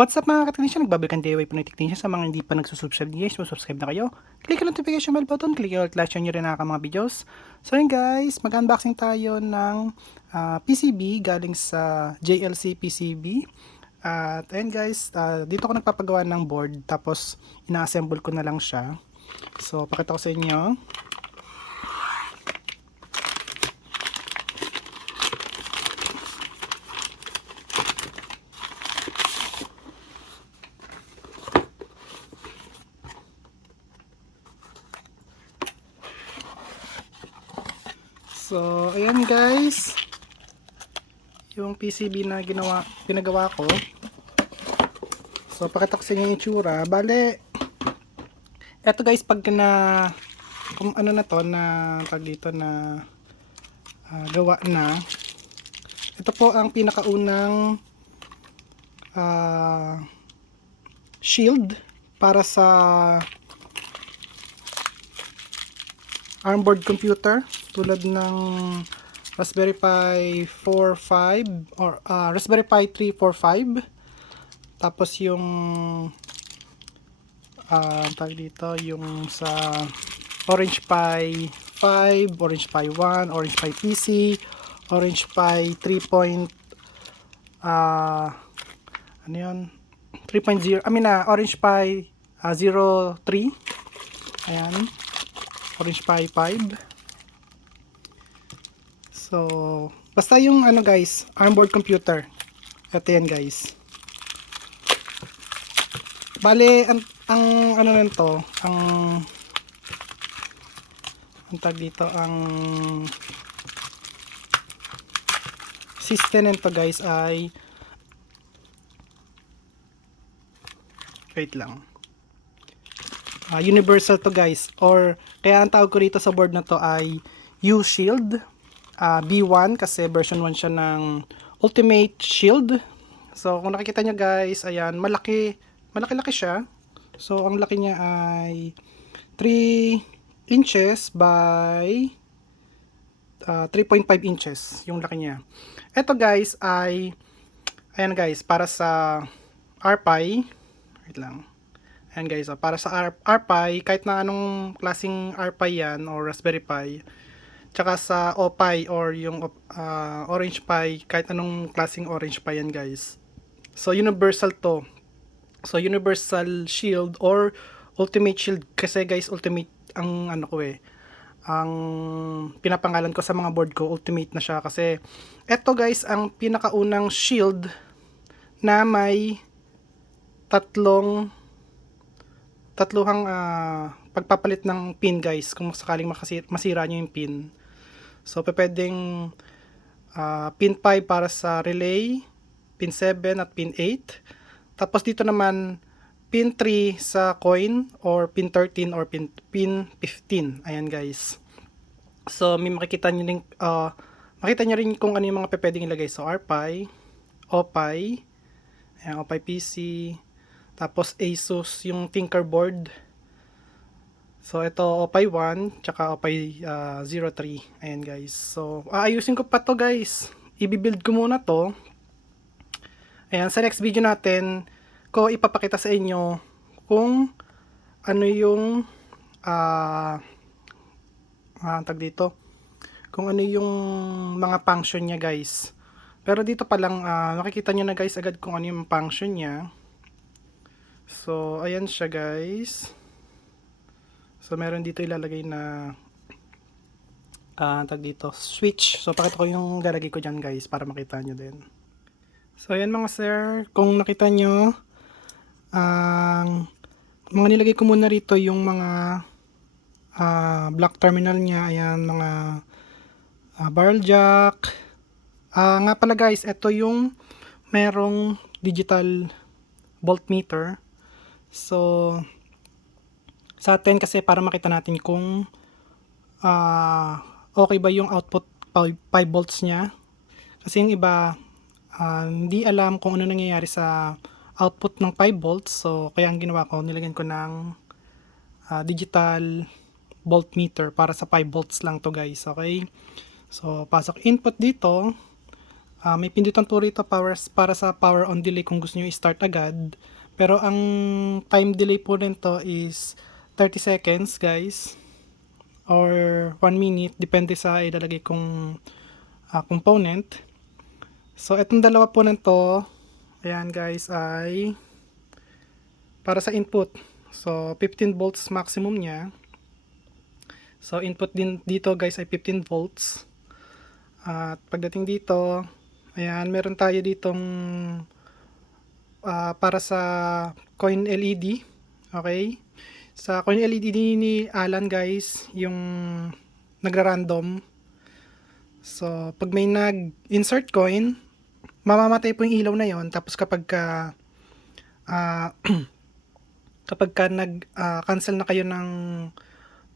What's up mga ka-technician? Nagbabalikan DIY po ng technician. Sa mga hindi pa nagsusubscribe guys, subscribe na kayo. Click yung notification bell button, click yung like nyo rin ang mga videos. So yun guys, mag-unboxing tayo ng PCB galing sa JLC PCB. At ayun guys, dito ako nagpapagawa ng board tapos ina-assemble ko na lang siya. So pakita ko sa inyo. So, ayan guys, yung PCB na pinagawa ko. So, pakita ko sa inyo yung itsura. Bale, eto guys, pag kung ano na to, na tag dito na gawa na, ito po ang pinakaunang shield para sa ARM board computer tulad ng Raspberry Pi 4.5 or Raspberry Pi 3.45. Tapos yung tawag dito yung sa Orange Pi 5, Orange Pi 1, Orange Pi PC, Orange Pi 3. Ano yun? 3.0, Orange Pi 03. Ayan. Orange Pi 5. So, basta yung ano guys, ARM board computer. Ito yan guys. Bale, ang ano nito, ang tag dito, ang system nito guys ay, wait lang, universal to guys, or kaya ang tawag ko rito sa board na to ay U-Shield B1 kasi version 1 siya ng Ultimate Shield. So kung nakikita nyo guys, ayan, malaki siya. So ang laki niya ay 3 inches by 3.5 inches yung laki niya. Ito guys ay, ayan guys, para sa RPi, wait lang. Ayan guys, para sa RPi, kahit na anong klaseng RPi yan or Raspberry Pi, tsaka sa OPi or yung Orange Pi, kahit anong klaseng Orange Pi yan guys. So universal to. So universal shield or ultimate shield kasi guys, ultimate ang ano ko ang pinapangalan ko sa mga board ko, ultimate na siya kasi eto guys ang pinakaunang shield na may tatluhang pagpapalit ng pin guys kung sakaling masira nyo yung pin. So pwedeng pin 5 para sa relay, pin 7 at pin 8. Tapos dito naman pin 3 sa coin or pin 13 or pin 15. Ayan guys. So may makita nyo rin kung ano yung mga pwedeng ilagay. So RPi, OPi, ayan, OPi PC, tapos Asus yung Tinkerboard. So ito OPi 1 tsaka OPi 03. Ayan guys. So aayusin ko pa to guys. I-build ko muna to. Ayan, sa next video natin ko ipapakita sa inyo kung ano yung tag dito. Kung ano yung mga function niya guys. Pero dito pa lang nakikita nyo na guys agad kung ano yung function niya. So ayan siya guys. So meron dito ilalagay na tag dito, switch. So pakita ko yung lalagay ko dyan guys para makita nyo din. So ayan mga sir, kung nakita nyo, mga nilagay ko muna rito yung mga black terminal nya. Ayan, mga barrel jack. Nga pala guys, ito yung merong digital voltmeter. So sa atin kasi para makita natin kung okay ba yung output 5 volts nya. Kasi yung iba hindi alam kung ano nangyayari sa output ng 5 volts. So kaya ang ginawa ko, nilagyan ko ng digital voltmeter para sa 5 volts lang to guys. Okay, so pasok input dito, May pindutan po rito para sa power on delay kung gusto nyo i-start agad. Pero ang time delay po nito is 30 seconds guys. Or 1 minute. Depende sa ilalagay kong component. So itong dalawa po nito, ayan guys, ay para sa input. So 15 volts maximum niya. So input din dito guys ay 15 volts. At pagdating dito, ayan, meron tayo ditong para sa coin LED. Okay? Sa coin LED ni Alan guys, yung nagra-random. So pag may nag-insert coin, mamamatay po yung ilaw na yon. Tapos kapag ka nag-cancel na kayo ng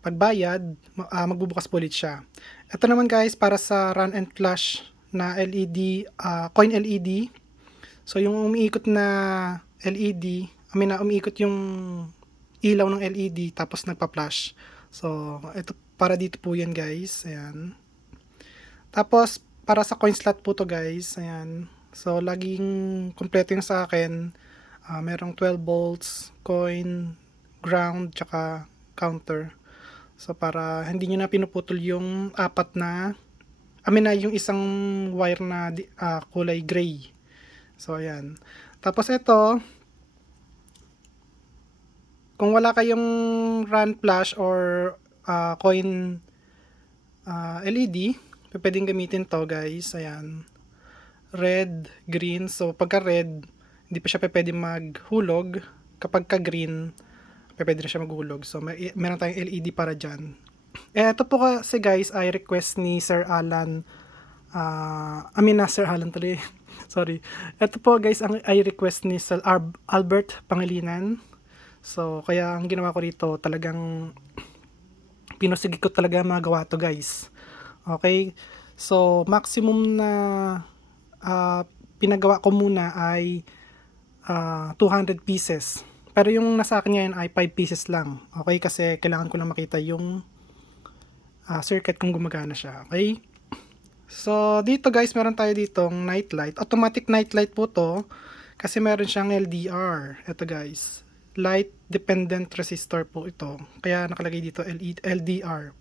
pagbayad, magbubukas po ulit siya. Ito naman guys, para sa run and flash na LED, coin LED. So yung umiikot na LED, umiikot yung ilaw ng LED tapos nagpa-flash. So ito, para dito po yan guys. Ayan. Tapos para sa coin slot po to guys. Ayan. So laging kompleto yung sa akin. Merong 12 volts, coin, ground, tsaka counter. So para hindi nyo na pinuputol yung apat na, yung isang wire na kulay gray. So ayan. Tapos ito, kung wala kayong run flash or coin LED, pwedeng gamitin to guys. Ayan. Red, green. So pagka red, hindi pa siya pwede maghulog. Kapag ka green, pwede na siya maghulog. So meron tayong LED para dyan. Ito po kasi guys ay request ni Sir Alan. Sir Alan tuloy. Sorry. Ito po guys ay request ni Sir Albert Pangilinan. So kaya ang ginawa ko rito, talagang pinusigi ko talaga magawa to guys. Okay? So maximum na pinagawa ko muna ay 200 pieces. Pero yung nasa akin ngayon ay 5 pieces lang. Okay? Kasi kailangan ko lang makita yung circuit kung gumagana siya. Okay? So, dito guys, meron tayo ditong night light. Automatic night light po to. Kasi meron siyang LDR. Ito guys. Light Dependent Resistor po ito. Kaya nakalagay dito LDR.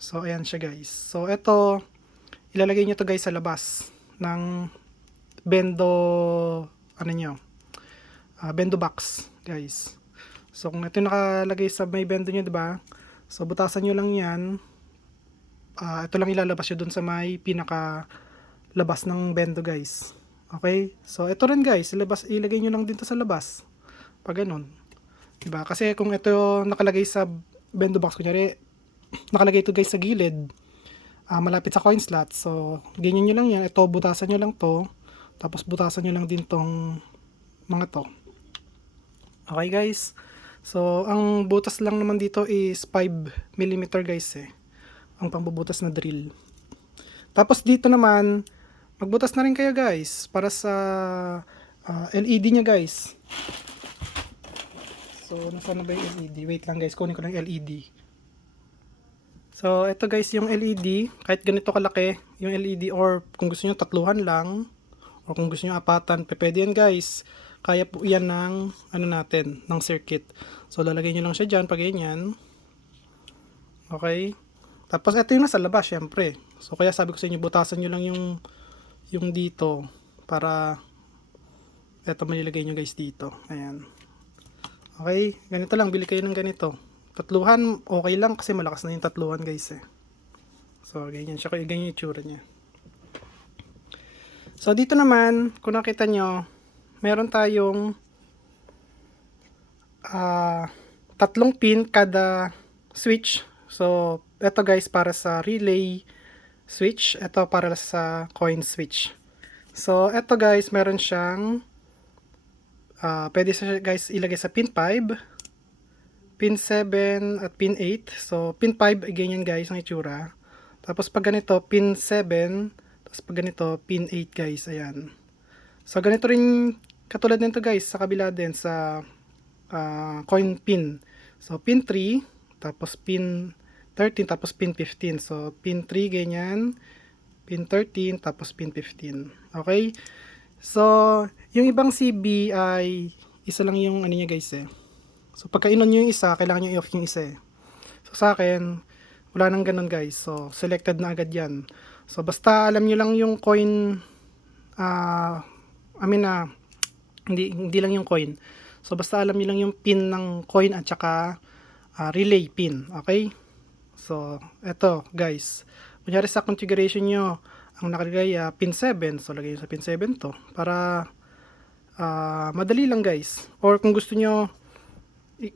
So, ayan siya guys. So, ito, ilalagay nyo to guys sa labas ng bendo, bendo box guys. So kung ito nakalagay sa may bendo nyo, diba? So butasan nyo lang yan. Ito lang ilalabas nyo dun sa may pinaka labas ng bendo guys. Okay? So ito rin guys, ilagay nyo lang dito sa labas. Pag ganun. Diba? Kasi kung ito nakalagay sa bendo box, kunyari nakalagay ito guys sa gilid, malapit sa coin slot. So ganyan nyo lang yan. Ito butasan nyo lang to. Tapos butasan nyo lang din tong mga to. Okay guys. So ang butas lang naman dito is 5mm guys ang pambubutas na drill. Tapos dito naman magbutas na rin kayo guys para sa LED nya guys. So nasaan na ba yung LED? Wait lang guys, kunin ko ng LED. So ito guys yung LED, kahit ganito kalaki yung LED, or kung gusto nyo tatluhan lang, o kung gusto nyo apatan, pwede yan guys. Kaya po yan ng ng circuit. So lalagay nyo lang siya dyan pag ganyan. Okay. Tapos ito yung nasa labas syempre. So kaya sabi ko sa inyo, butasan nyo lang yung dito para ito manilagay nyo guys dito. Ayan. Okay. Ganito lang, bili kayo ng ganito. Tatluhan okay lang kasi malakas na yung tatluhan guys So ganyan siya, ganyan yung itsura niya. So dito naman, kung nakita nyo, meron tayong 3 pin kada switch. So ito guys para sa relay switch, ito para sa coin switch. So ito guys, meron siyang pwede siya guys ilagay sa pin 5, pin 7 at pin 8. So pin 5 ganyan guys ang itsura. Tapos pag ganito pin 7, tapos pag ganito pin 8 guys. Ayan. So ganito rin katulad nito guys sa kabila din sa coin pin. So pin 3, tapos pin 13, tapos pin 15. So pin 3 ganyan, pin 13, tapos pin 15. Okay? So, yung ibang CB ay isa lang yung ano niya guys eh. So, pagka inon nyo yung isa, kailangan nyo i-off yung isa eh. So, sa akin, wala nang ganun guys. So, selected na agad yan. So, basta alam nyo lang yung coin, hindi lang yung coin. So, basta alam nyo lang yung pin ng coin at saka relay pin. Okay? So, eto guys. Kunyari sa configuration nyo, ang nakalagay pin 7. So, lagay nyo sa pin 7 to. Para madali lang guys. Or kung gusto nyo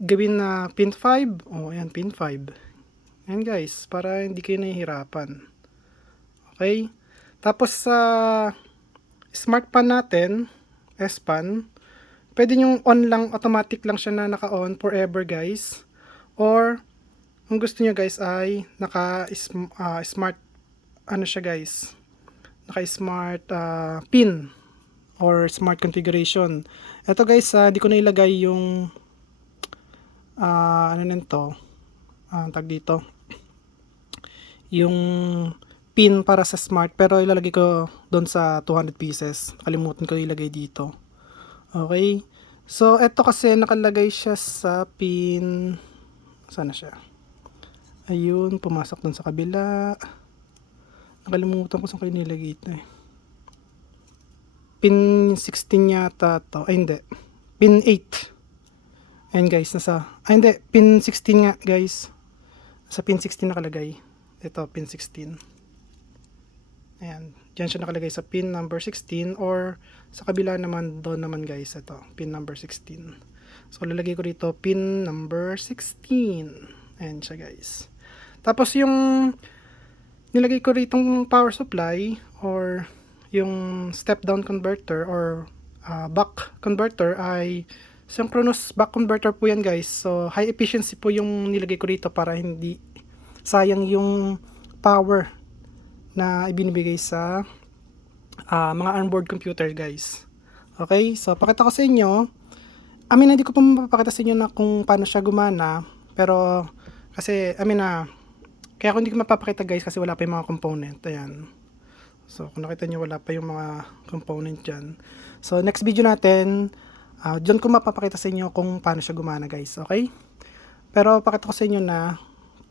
gawin na pin 5, ayan, pin 5. Ayan guys, para hindi kayo nahihirapan. Okay? Tapos sa smart pan natin, S-pan, pwede nyong on lang, automatic lang siya na naka-on forever guys. Or, kung gusto nyo guys ay naka-smart, ano siya guys, naka-smart pin or smart configuration. Ito guys, di ko na ilagay yung ano nito, tag dito, yung pin para sa smart, pero ilalagay ko doon sa 200 pieces. Kalimutan ko ilagay dito. Okay? So, ito kasi nakalagay siya sa pin, sana siya? Ayun, pumasok doon sa kabila. Nakalimutan ko saan ko nilagay ito eh. Pin 16 yata to. Ay, hindi. Pin 8. Ayan guys, hindi. Pin 16 nga guys. Sa pin 16 nakalagay. Ito, pin 16. Ayan. Diyan siya nakalagay sa pin number 16. Or sa kabila naman, doon naman guys. Ito, pin number 16. So, lalagay ko dito, pin number 16. Ayan siya guys. Tapos yung nilagay ko rito power supply or yung step down converter or buck converter ay synchronous buck converter po yan guys. So high efficiency po yung nilagay ko rito para hindi sayang yung power na ibinibigay sa mga onboard computer guys. Okay, so pakita ko sa inyo. Hindi ko pa mapapakita sa inyo na kung paano siya gumana, pero kasi kaya kung hindi ko mapapakita guys kasi wala pa yung mga component. Ayan. So kung nakita nyo wala pa yung mga component dyan. So next video natin, dyan ko mapapakita sa inyo kung paano siya gumana guys. Okay? Pero pakita ko sa inyo na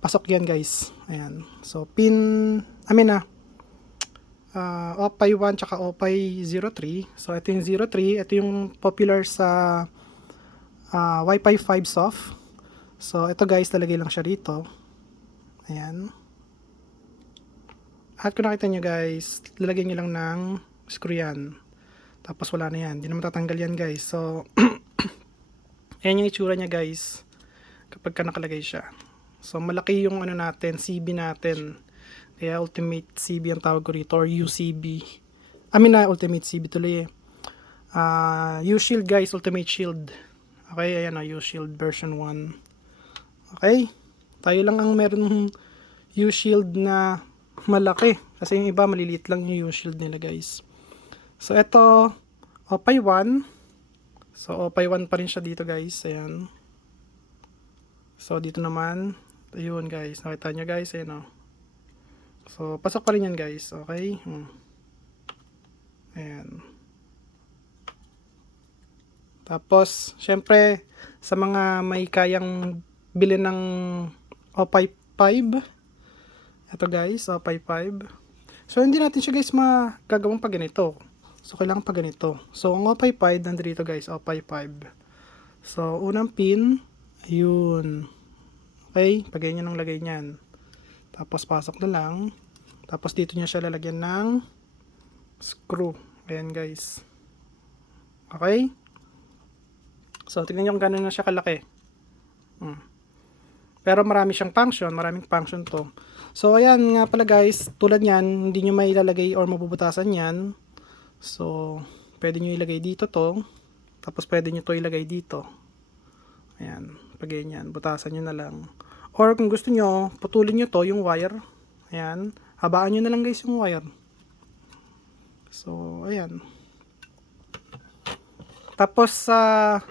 pasok yan guys. Ayan. So pin, OPI 1 tsaka OPI 03. So ito yung 03. Ito yung popular sa Wi-Fi 5 soft. So ito guys, lalagay lang siya rito. Ayan. At kung nakita nyo guys, lalagyan nyo lang ng screw yan. Tapos wala na yan. Hindi na matatanggal yan guys. So, ayan yung itsura niya guys. Kapag ka nakalagay siya. So, malaki yung ano natin, CB natin. Kaya Ultimate CB ang tawag ko rito. Or UCB. Ultimate CB tuloy eh. U-Shield guys, Ultimate Shield. Okay, ayan U-Shield version 1. Okay. Tayo lang ang meron U-Shield na malaki. Kasi yung iba maliliit lang yung U-Shield nila guys. So ito, OPI 1. So OPI 1 pa rin siya dito guys. Ayan. So dito naman, ayun guys. Nakita nyo guys. Ayan o. So pasok pa rin yan guys. Okay. Ayan. Tapos, syempre, sa mga may kayang bilhin ng OPI 5. Ito guys, OPI 5. So hindi natin siya guys magagawang pag ganito. So kailangan pag ganito. So ang OPI 5 nandito guys, OPI 5. So unang pin, ayun. Okay, pag ganyan ang lagay niyan. Tapos pasok na lang. Tapos dito niya siya lalagyan ng screw. Ayan guys. Okay? So tingnan niyo kung gano'n na siya kalaki. Pero marami siyang function, maraming function to. So ayan nga pala guys, tulad niyan, hindi nyo mailalagay or mabubutasan yan. So pwede nyo ilagay dito to. Tapos pwede nyo to ilagay dito. Ayan, pag ganyan, butasan nyo na lang. Or kung gusto nyo, putulin nyo to, yung wire. Ayan, habaan nyo na lang guys yung wire. So ayan. Tapos sa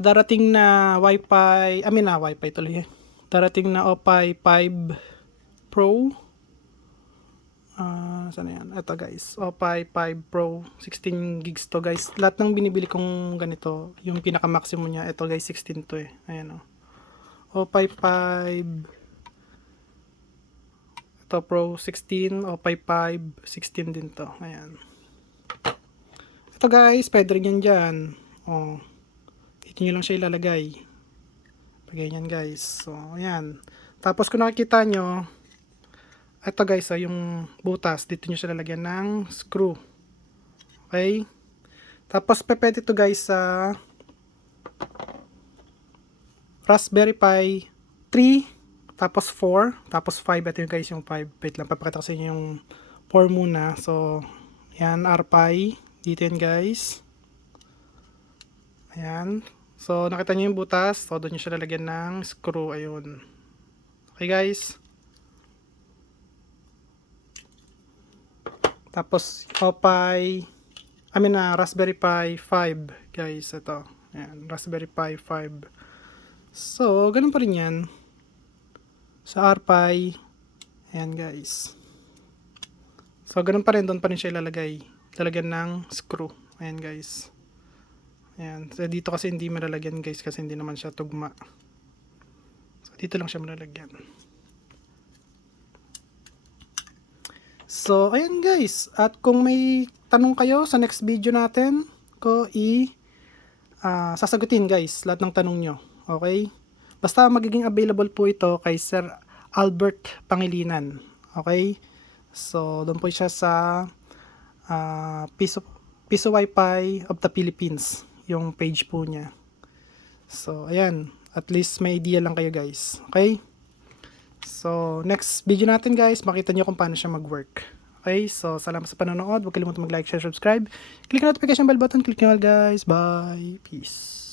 darating na Wi-Fi, Wi-Fi tuloy. Darating na OPI 5 Pro. Saan na yan? Ito guys, Oppo 5 Pro, 16 gigs to guys. Lahat ng binibili kong ganito, yung pinaka-maximum niya, ito guys, 16 to eh. Ayan o. Oppo 5, ito Pro 16, Oppo 5, 16 din to. Ayan. Ito guys, pwede rin yan dyan. O, dito nyo lang siya ilalagay. Ganyan guys. So, ayan. Tapos kung nakikita nyo, ito guys, yung butas, dito nyo siya lalagyan ng screw. Okay? Tapos pwede ito guys sa Raspberry Pi 3, tapos 4, tapos 5. Ito yung guys yung 5. Wait lang, papakita ko sa inyo yung 4 muna. So, yan, RPi. Dito yan guys. Ayan. So, nakita nyo yung butas. So, doon nyo siya lalagyan ng screw. Ayun. Okay guys. Tapos, Raspberry Pi 5, guys, ito. Ayan, Raspberry Pi 5. So, ganun pa rin yan. Sa RPi, ayan, guys. So, ganun pa rin, doon pa rin siya ilalagay. Lalagyan ng screw. Ayan, guys. Ayan. So, dito kasi hindi malalagyan, guys, kasi hindi naman siya tugma. So, dito lang siya malalagyan. So, ayan guys. At kung may tanong kayo sa next video natin, ko sasagutin guys, lahat ng tanong nyo. Okay? Basta magiging available po ito kay Sir Albert Pangilinan. Okay? So, doon po siya sa Piso Wi-Fi of the Philippines. Yung page po niya. So, ayan. At least may idea lang kayo guys. Okay? So, next video natin guys, makita nyo kung paano siya mag-work. Okay, so salamat sa panonood. Huwag kalimutan mag-like, share, subscribe. Click the notification bell button. Click nyo all guys. Bye. Peace.